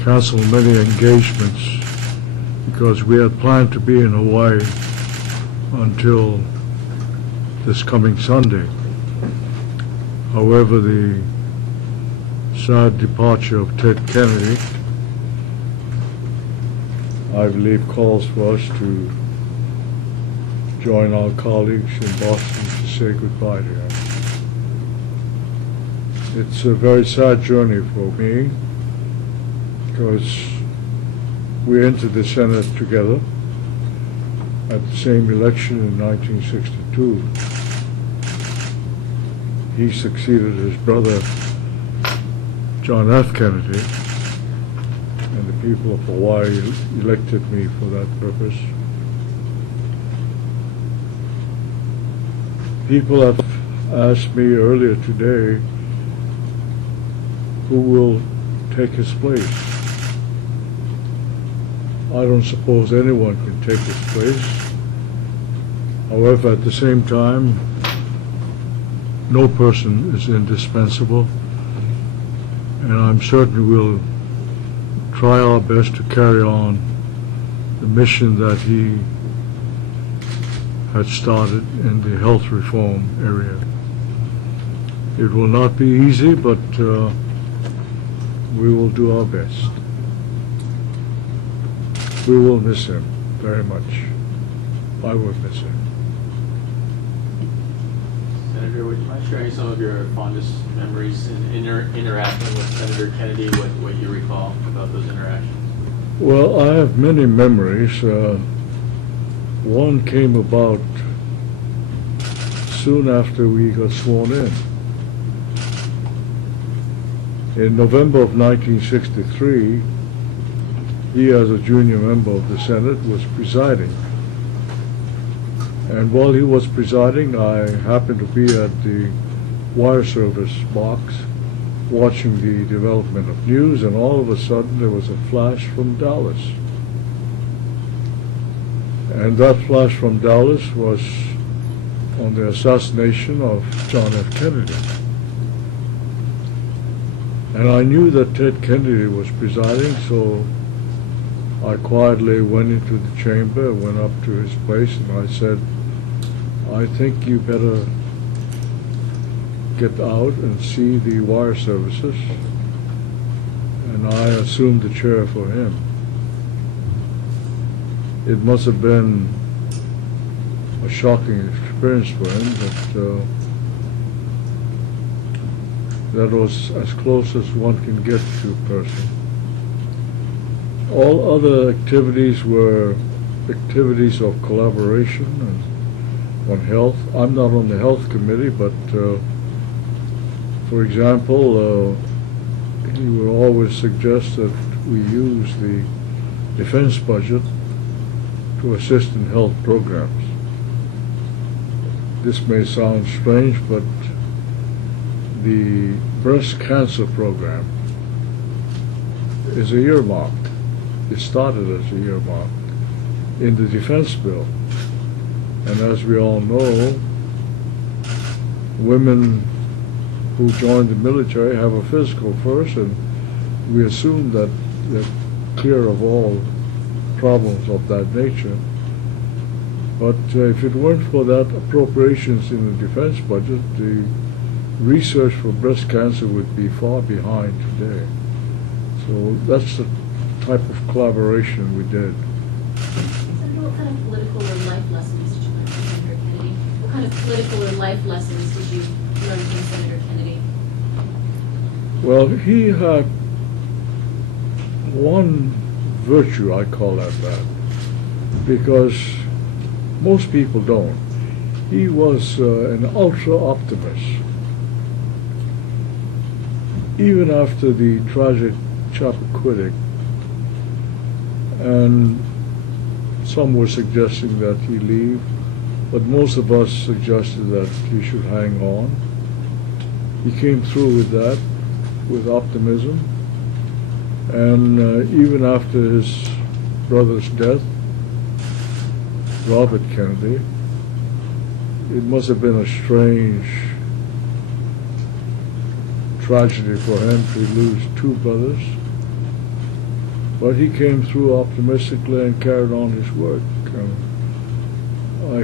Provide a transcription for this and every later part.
canceled many engagements because we had planned to be in Hawaii until this coming Sunday. However, the sad departure of Ted Kennedy, I believe, calls for us to join our colleagues in Boston to say goodbye to him. It's a very sad journey for me because we entered the Senate together at the same election in 1962. He succeeded his brother, John F. Kennedy, and the people of Hawaii elected me for that purpose. People have asked me earlier today who will take his place. I don't suppose anyone can take his place. However, at the same time, no person is indispensable, and I'm certain we'll try our best to carry on the mission that he had started in the health reform area. It will not be easy, but we will do our best. We will miss him very much. I will miss him. Senator, would you mind sharing some of your fondest memories in interacting with Senator Kennedy, what you recall about those interactions? Well, I have many memories. One came about soon after we got sworn in. In November of 1963, he, as a junior member of the Senate, was presiding. And while he was presiding, I happened to be at the wire service box watching the development of news, and all of a sudden there was a flash from Dallas. And that flash from Dallas was on the assassination of John F. Kennedy. And I knew that Ted Kennedy was presiding, so I quietly went into the chamber, went up to his place, and I said, I think you better get out and see the wire services. And I assumed the chair for him. It must have been a shocking experience for him, but that was as close as one can get to a person. All other activities were activities of collaboration and on health. I'm not on the health committee, but for example, he would always suggest that we use the defense budget to assist in health programs. This may sound strange, but the breast cancer program is a earmark. It started as a earmark in the defense bill. And as we all know, women who join the military have a physical first, and we assume that they're clear of all problems of that nature. But if it weren't for that appropriations in the defense budget, the research for breast cancer would be far behind today. So that's the type of collaboration we did. Senator, what kind of political or life lessons did you learn from Senator Kennedy? What kind of political or life lessons did you learn from Senator Kennedy? Well, he had one virtue, I call that, because most people don't. He was an ultra-optimist. Even after the tragic Chappaquiddick, and some were suggesting that he leave, but most of us suggested that he should hang on. He came through with that, with optimism, and even after his brother's death, Robert Kennedy, it must have been a strange tragedy for him to lose two brothers. But he came through optimistically and carried on his work.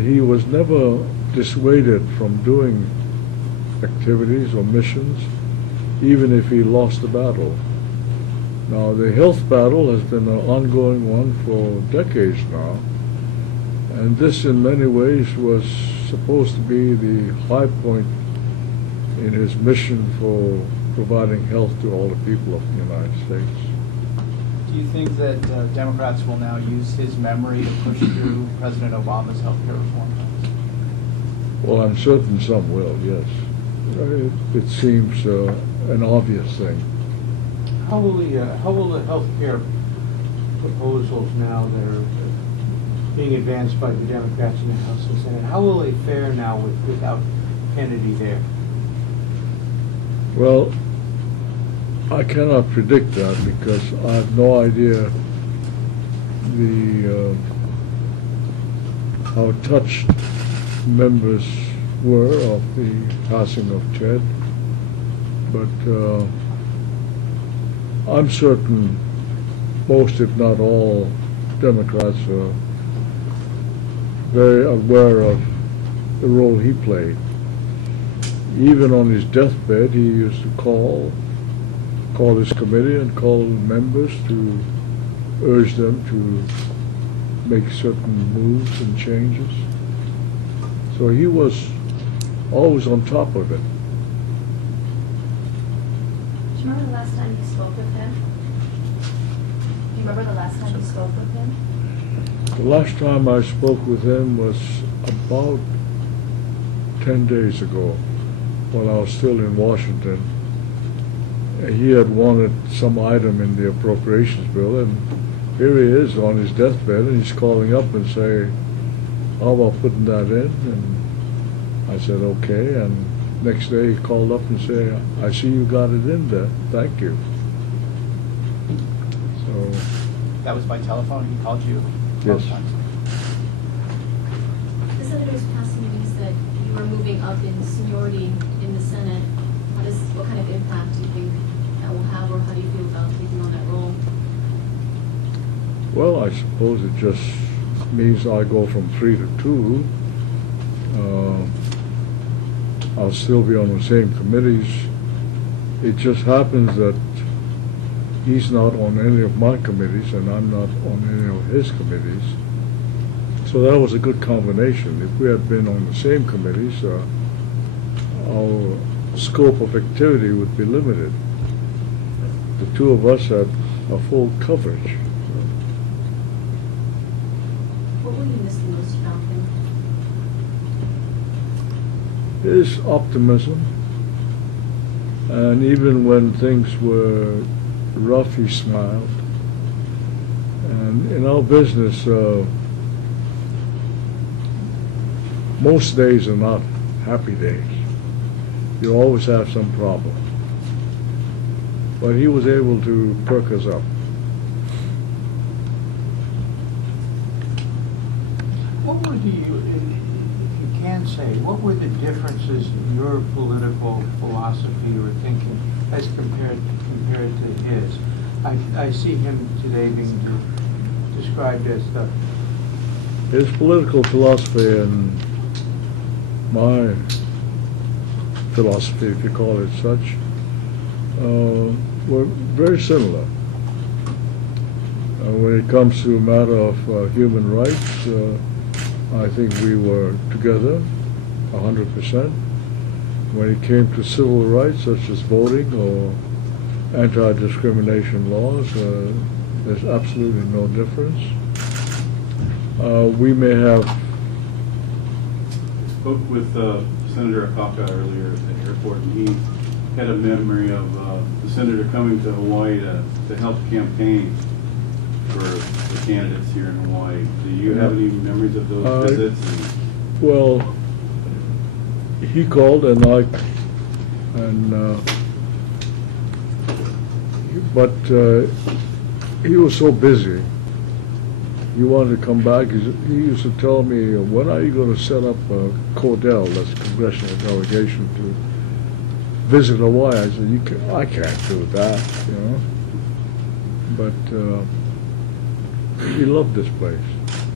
He was never dissuaded from doing activities or missions, even if he lost the battle. Now, the health battle has been an ongoing one for decades now, and this in many ways was supposed to be the high point in his mission for providing health to all the people of the United States. Do you think that Democrats will now use his memory to push through President Obama's health care reform plans? Well, I'm certain some will, yes. It seems an obvious thing. How will the health care proposals now that are being advanced by the Democrats in the House and Senate, how will they fare now without Kennedy there? Well, I cannot predict that because I have no idea how touched members were of the passing of Ted, but I'm certain most, if not all, Democrats are very aware of the role he played. Even on his deathbed, he used to call his committee and call members to urge them to make certain moves and changes. So he was always on top of it. Do you remember the last time you spoke with him? Do you remember the last time you spoke with him? The last time I spoke with him was about 10 days ago when I was still in Washington. He had wanted some item in the appropriations bill, and here he is on his deathbed, and he's calling up and saying, how about putting that in? And I said, okay, and next day he called up and said, I see you got it in there, thank you. So, That was by telephone, he called you both Yes. times? The senator's passing means that you are moving up in seniority in the Senate. What kind of impact do you think that will have, or how do you feel about taking on that role? well, I suppose it just means I go from 3 to 2. I'll still be on the same committees. It just happens that he's not on any of my committees and I'm not on any of his committees. So that was a good combination. If we had been on the same committees, our scope of activity would be limited. The two of us had a full coverage. What will you miss the most about him? His optimism, and even when things were rough, he smiled. And in our business, most days are not happy days. You always have some problem. But he was able to perk us up. What were if you can say, what were the differences in your political philosophy or thinking as compared to his? I see him today being described as His political philosophy and my philosophy, if you call it such, were very similar. When it comes to a matter of human rights, I think we were together 100%. When it came to civil rights, such as voting or anti-discrimination laws, there's absolutely no difference. We may have Spoke with Senator Akaka earlier at the airport, and he had a memory of the senator coming to Hawaii to help campaign for the candidates here in Hawaii. Do you have any memories of those visits? Well, he called but he was so busy. He wanted to come back. He used to tell me, when are you going to set up a CODEL, that's a congressional delegation, to visit Hawaii? I said, I can't do that, you know. But He loved this place.